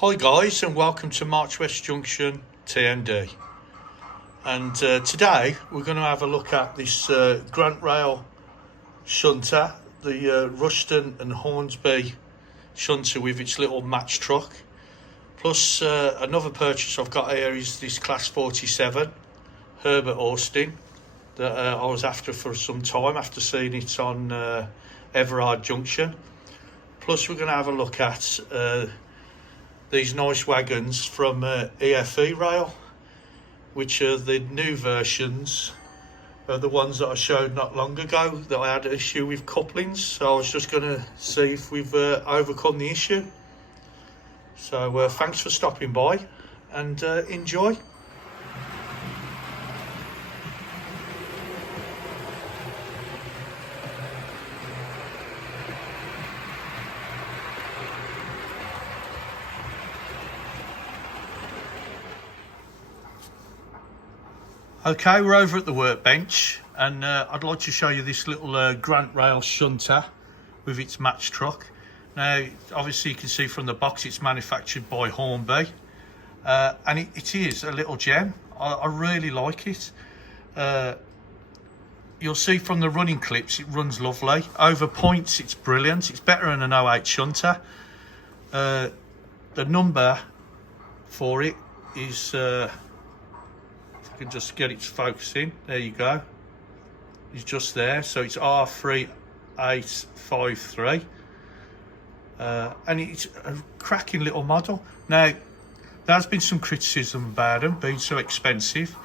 Hi guys, and welcome to March West Junction TND. And today we're going to have a look at this Grantrail Shunter, the Ruston and Hornsby Shunter with its little match truck. Plus another purchase I've got here is this Class 47 Herbert Austin that I was after for some time after seeing it on Everard Junction. Plus we're going to have a look at these nice wagons from EFE Rail, which are the new versions of the ones that I showed not long ago that I had an issue with couplings. So I was just going to see if we've overcome the issue. So thanks for stopping by and enjoy. Okay, we're over at the workbench, and I'd like to show you this little Grantrail Shunter with its match truck. Now, obviously you can see from the box it's manufactured by Hornby, and it is a little gem. I really like it. You'll see from the running clips it runs lovely. Over points it's brilliant. It's better than an 08 Shunter. The number for it is... can just get it focusing. There you go. It's just there. So it's R3853, and it's a cracking little model. Now, there's been some criticism about them being so expensive.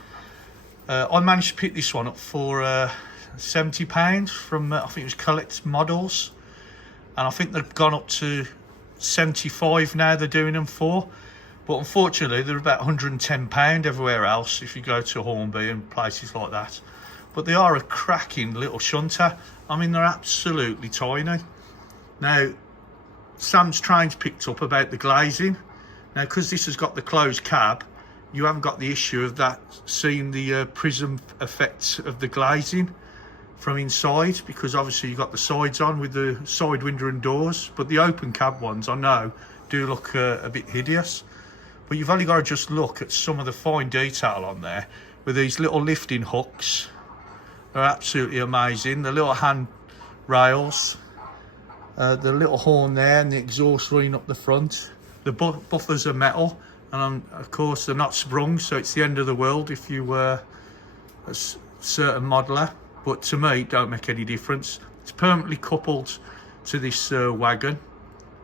I managed to pick this one up for £70 from I think it was Collect Models, and I think they've gone up to 75 now. They're doing them for. But unfortunately, they're about £110 everywhere else if you go to Hornby and places like that. But they are a cracking little shunter. I mean, they're absolutely tiny. Now, Sam's train's picked up about the glazing. Now, because this has got the closed cab, you haven't got the issue of that, seeing the prism effect of the glazing from inside, because obviously you've got the sides on with the side window and doors. But the open cab ones, I know, do look a bit hideous. But you've only got to just look at some of the fine detail on there with these little lifting hooks. They're absolutely amazing. The little hand rails, the little horn there, and the exhaust running up the front. The buffers are metal, and of course they're not sprung, so it's the end of the world if you were a certain modeler. But to me, it don't make any difference. It's permanently coupled to this wagon,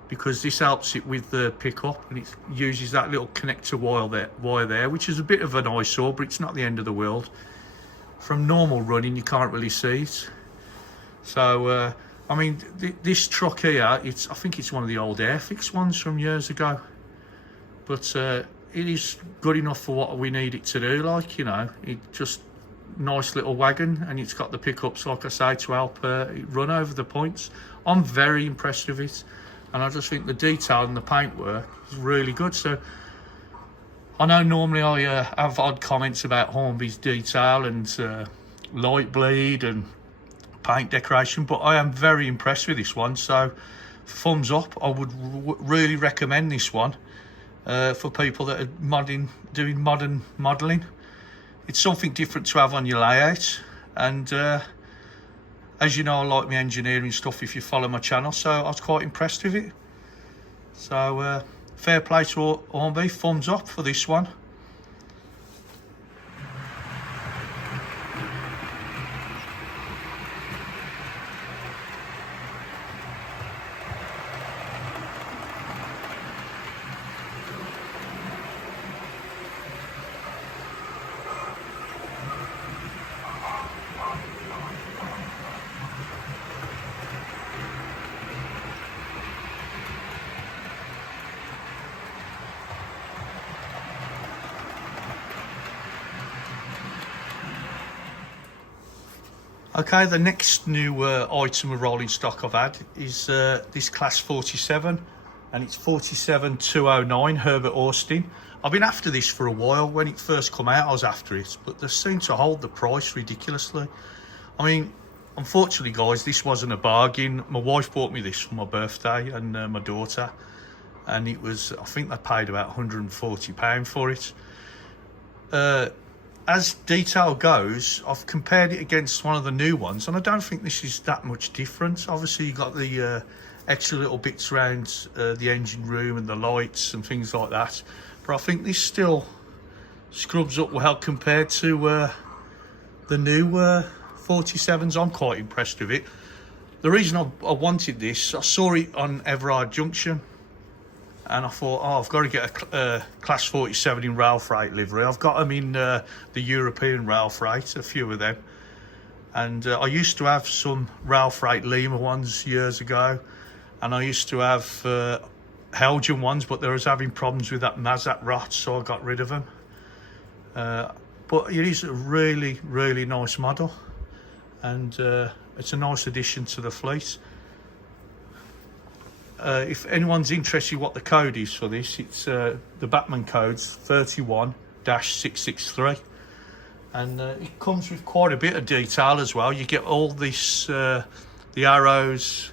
because this helps it with the pickup, and it uses that little connector wire there, which is a bit of an eyesore, but it's not the end of the world. From normal running, you can't really see it. So, I mean, this truck here, I think it's one of the old Airfix ones from years ago. But it is good enough for what we need it to do, like, you know. It's just nice little wagon, and it's got the pickups, like I say, to help it run over the points. I'm very impressed with it. And I just think the detail and the paintwork is really good. So I know normally I have odd comments about Hornby's detail and light bleed and paint decoration, but I am very impressed with this one. So thumbs up. I would really recommend this one for people that are doing modern modelling. It's something different to have on your layout, and as you know, I like my engineering stuff if you follow my channel, so I was quite impressed with it. So fair play to Hornby, thumbs up for this one. Okay, the next new item of rolling stock I've had is this Class 47, and it's 47209 Herbert Austin. I've been after this for a while. When it first come out, I was after it, but they seem to hold the price ridiculously. I mean, unfortunately, guys, this wasn't a bargain. My wife bought me this for my birthday, and my daughter. and it was, I think they paid about £140 for it. As detail goes, I've compared it against one of the new ones, and I don't think this is that much different. Obviously you got the extra little bits around the engine room and the lights and things like that, but I think this still scrubs up well compared to the new 47s. I'm quite impressed with it. The reason I wanted this, I saw it on Everard Junction, and I thought, oh, I've got to get a Class 47 in Railfreight livery. I've got them in the European Railfreight, a few of them. And I used to have some Railfreight Lima ones years ago, and I used to have Belgian ones, but they was having problems with that Mazat rot, so I got rid of them. But it is a really, really nice model, and it's a nice addition to the fleet. If anyone's interested what the code is for this, it's the Bachmann code's 31-663, and it comes with quite a bit of detail as well. You get all this, the arrows,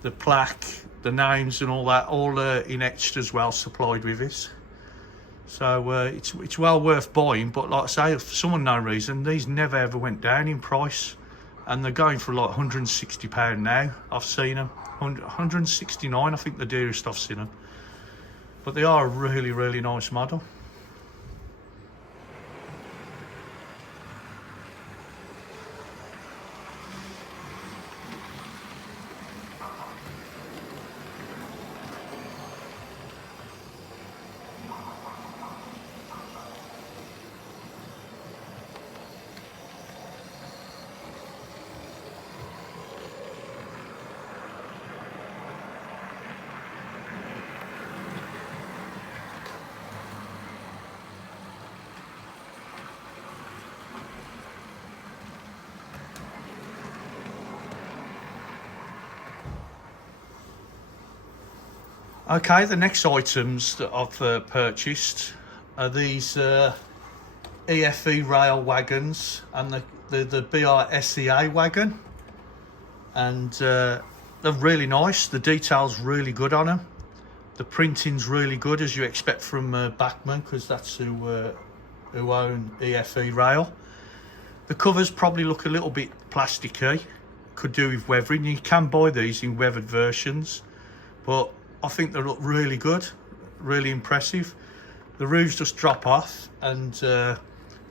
the plaque, the names and all that, all in extras well supplied with this. So it's well worth buying, but like I say, for some unknown reason, these never ever went down in price, and they're going for like £160 now. I've seen them, 169 I think the dearest I've seen them, but they are a really, really nice model. Okay, the next items that I've purchased are these EFE Rail wagons and the BRSEA wagon, and they're really nice. The detail's really good on them. The printing's really good, as you expect from Bachmann, because that's who own EFE Rail. The covers probably look a little bit plasticky, could do with weathering. You can buy these in weathered versions, but I think they look really good, really impressive. The roofs just drop off, and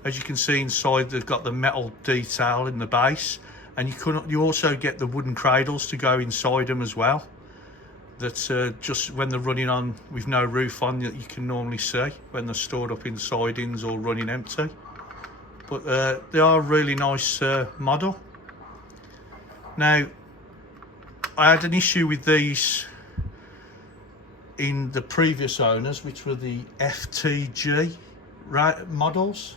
as you can see inside, they've got the metal detail in the base, and you also get the wooden cradles to go inside them as well. That's just when they're running on with no roof on, that you can normally see when they're stored up in sidings or running empty. But they are a really nice model. Now, I had an issue with these in the previous owners, which were the FTG models,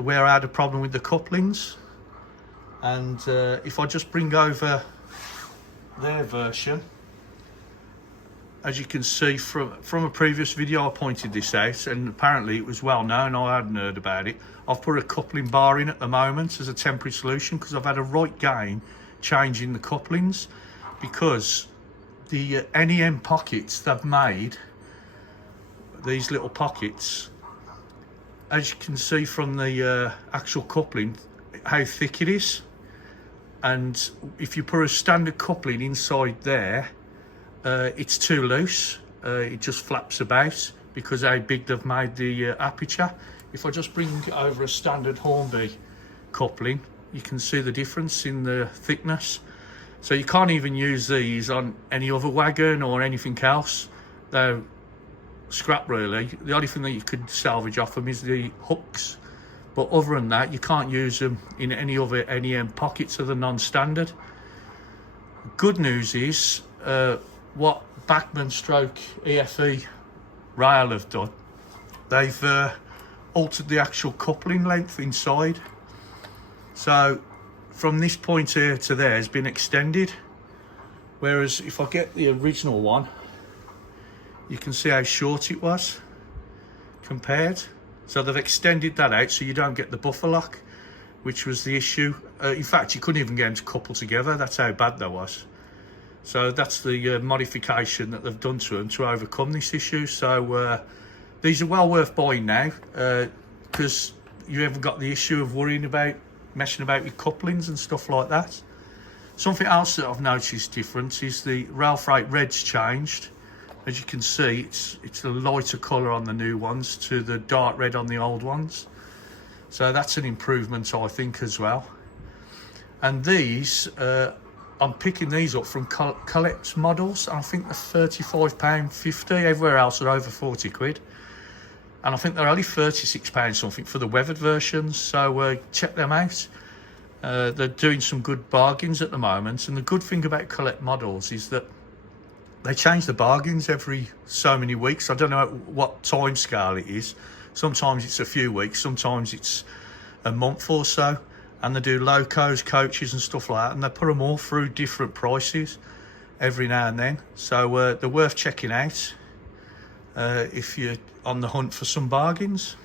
where I had a problem with the couplings. And if I just bring over their version, as you can see from a previous video, I pointed this out, and apparently it was well known, I hadn't heard about it. I've put a coupling bar in at the moment as a temporary solution, because I've had a right gain changing the couplings, because the NEM pockets they've made, these little pockets, as you can see from the actual coupling, how thick it is. And if you put a standard coupling inside there, it's too loose. It just flaps about because how big they've made the aperture. If I just bring it over a standard Hornby coupling, you can see the difference in the thickness. So you can't even use these on any other wagon or anything else. They're scrap really. The only thing that you could salvage off them is the hooks. But other than that, you can't use them in any other NEM pockets of the non-standard. Good news is what Bachmann stroke EFE Rail have done. They've altered the actual coupling length inside. So from this point here to there has been extended, whereas if I get the original one, you can see how short it was compared. So they've extended that out so you don't get the buffer lock, which was the issue. In fact, you couldn't even get them to couple together, that's how bad that was. So that's the modification that they've done to them to overcome this issue. So these are well worth buying now, because you haven't got the issue of worrying about messing about with couplings and stuff like that. Something else that I've noticed different is the Railfreight red's changed. As you can see, it's a lighter colour on the new ones to the dark red on the old ones. So that's an improvement, I think, as well. And these, I'm picking these up from Collect models. I think they're £35.50. Everywhere else are over 40 quid. And I think they're only £36 something for the weathered versions. So check them out. They're doing some good bargains at the moment. And the good thing about Collect models is that they change the bargains every so many weeks. I don't know what time scale it is. Sometimes it's a few weeks, sometimes it's a month or so. And they do locos, coaches and stuff like that. And they put them all through different prices every now and then. So they're worth checking out if you're on the hunt for some bargains.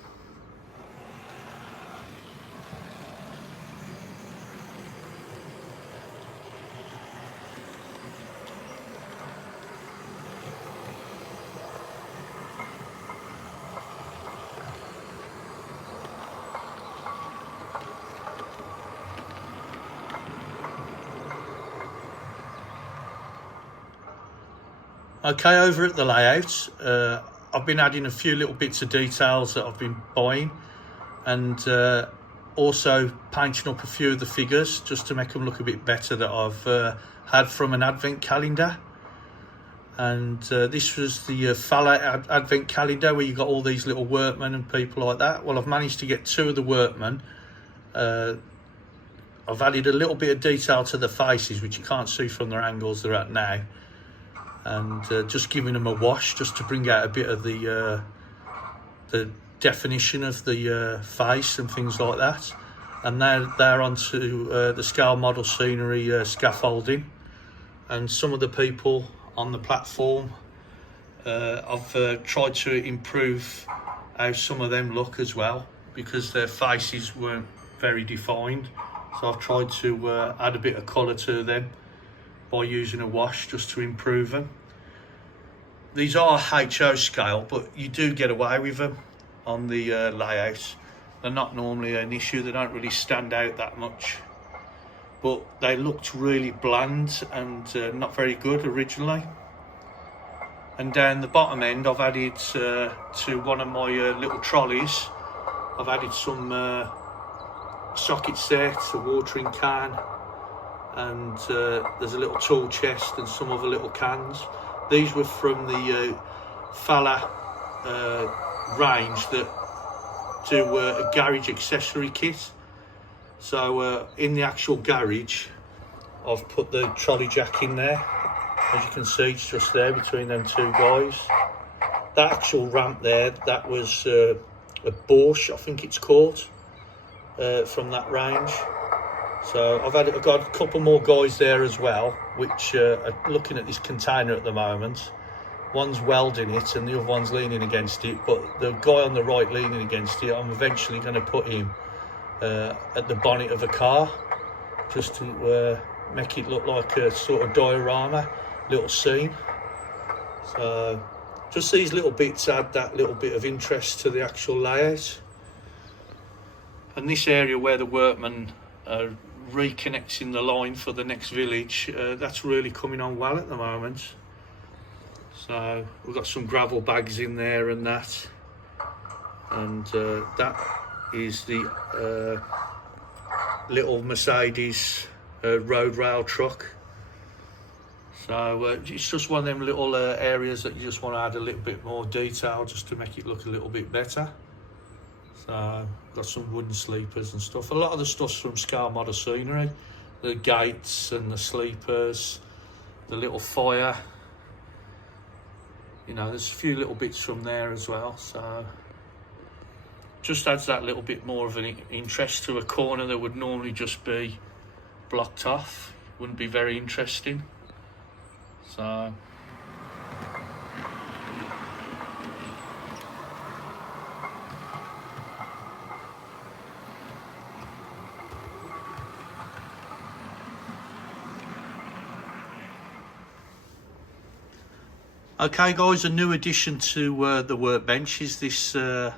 Okay, over at the layout, I've been adding a few little bits of details that I've been buying, and also painting up a few of the figures just to make them look a bit better that I've had from an advent calendar. And this was the Fala advent calendar where you got all these little workmen and people like that. Well, I've managed to get 2 of the workmen. I've added a little bit of detail to the faces, which you can't see from their angles they're at now. And just giving them a wash just to bring out a bit of the definition of the face and things like that. And they're onto the scale model scenery scaffolding, and some of the people on the platform, I've tried to improve how some of them look as well, because their faces weren't very defined. So I've tried to add a bit of colour to them by using a wash just to improve them. These are HO scale, but you do get away with them on the layout. They're not normally an issue, they don't really stand out that much. But they looked really bland and not very good originally. And down the bottom end, I've added to one of my little trolleys, I've added some socket sets, a watering can, and there's a little tool chest and some other little cans. These were from the Fala range that do a garage accessory kit. So in the actual garage, I've put the trolley jack in there. As you can see, it's just there between them 2 guys. That actual ramp there, that was a Bosch, I think it's called, from that range. So I've got a couple more guys there as well, which are looking at this container at the moment. One's welding it and the other one's leaning against it, but the guy on the right leaning against it, I'm eventually going to put him at the bonnet of a car, just to make it look like a sort of diorama, little scene. So just these little bits add that little bit of interest to the actual layout. And this area where the workmen are reconnecting the line for the next village, that's really coming on well at the moment. So we've got some gravel bags in there and that, and that is the little Mercedes road rail truck. So it's just one of them little areas that you just want to add a little bit more detail just to make it look a little bit better. So got some wooden sleepers and stuff. A lot of the stuff's from scale model scenery, the gates and the sleepers, the little fire. You know, there's a few little bits from there as well. So just adds that little bit more of an interest to a corner that would normally just be blocked off. Wouldn't be very interesting. So Okay guys, a new addition to the workbench is this over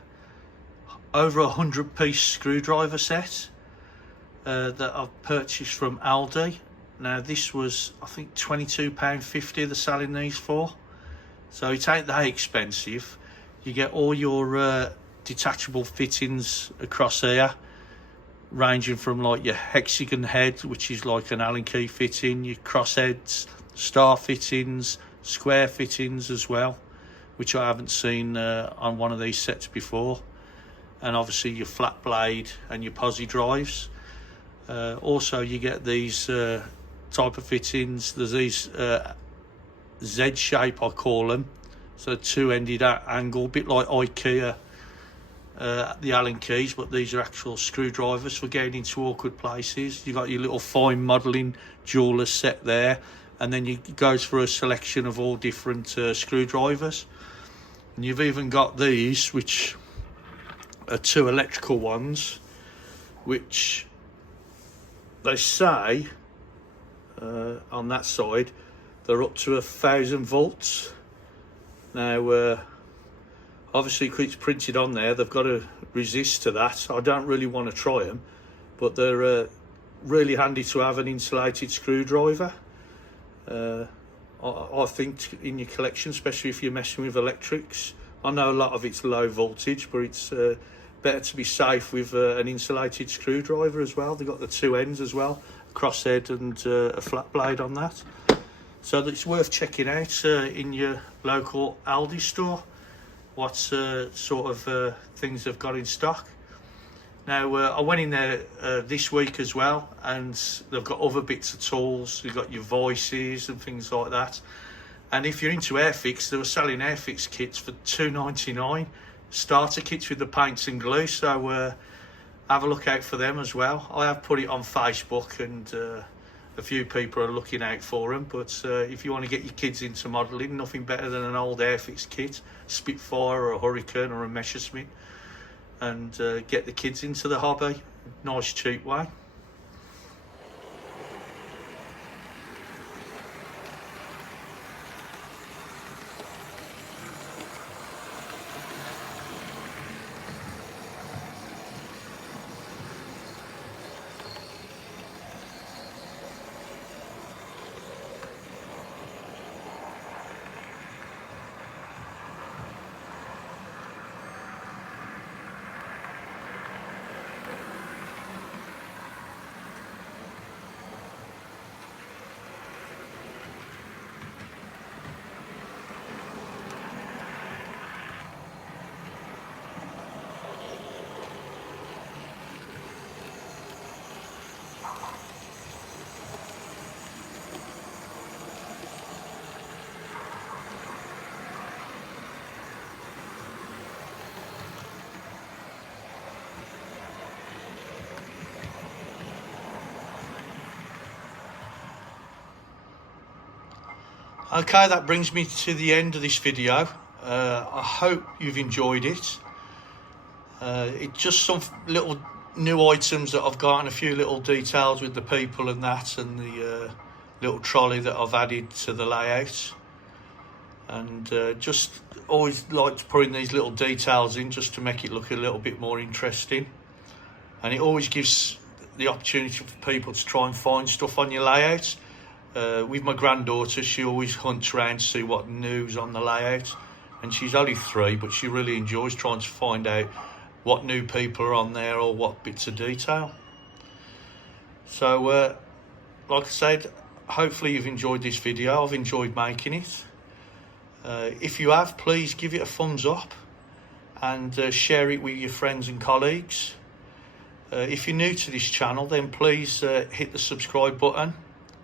100-piece screwdriver set that I've purchased from Aldi. Now this was, I think, £22.50 they're selling these for, so it ain't that expensive. You get all your detachable fittings across here, ranging from like your hexagon head, which is like an Allen key fitting, your cross heads, star fittings, square fittings as well, which I haven't seen on one of these sets before, and obviously your flat blade and your posi drives. Also you get these type of fittings. There's these Z shape, I call them, so two-ended angle, a bit like IKEA, the Allen keys, but these are actual screwdrivers for getting into awkward places. You got your little fine modelling jeweler set there, and then it goes for a selection of all different screwdrivers. And you've even got these, which are two electrical ones, which they say on that side they're up to 1,000 volts. Now obviously because it's printed on there, they've got to resist to that. I don't really want to try them, but they're really handy to have an insulated screwdriver. I think in your collection, especially if you're messing with electrics. I know a lot of it's low voltage, but it's better to be safe with an insulated screwdriver as well. They've got the two ends as well, a crosshead and a flat blade on that. So it's worth checking out in your local Aldi store what sort of things they've got in stock. Now I went in there this week as well, and they've got other bits of tools. You've got your voices and things like that. And if you're into Airfix, they were selling Airfix kits for £2.99, starter kits with the paints and glue. So have a look out for them as well. I have put it on Facebook, and a few people are looking out for them. But if you want to get your kids into modelling, nothing better than an old Airfix kit, Spitfire or a Hurricane or a Messerschmitt, and get the kids into the hobby. Nice cheap way. Okay, that brings me to the end of this video. I hope you've enjoyed it. It's just some little new items that I've got, and a few little details with the people and that, and the little trolley that I've added to the layout. And just always like to put in these little details in just to make it look a little bit more interesting. And it always gives the opportunity for people to try and find stuff on your layouts. With my granddaughter, she always hunts around to see what new's on the layout, and she's only 3, but she really enjoys trying to find out what new people are on there or what bits of detail. So like I said, hopefully you've enjoyed this video. I've enjoyed making it. If you have, please give it a thumbs up and share it with your friends and colleagues. If you're new to this channel, then please hit the subscribe button.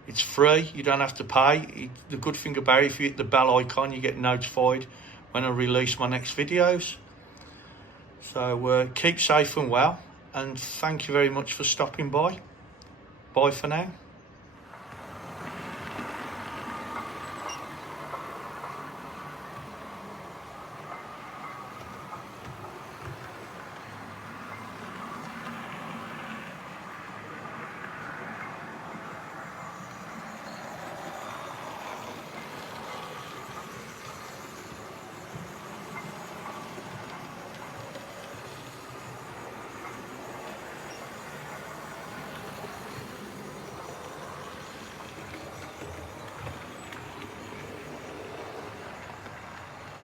It's free, you don't have to pay. The good thing about it, if you hit the bell icon, you get notified when I release my next videos. So keep safe and well, and thank you very much for stopping by. Bye for now.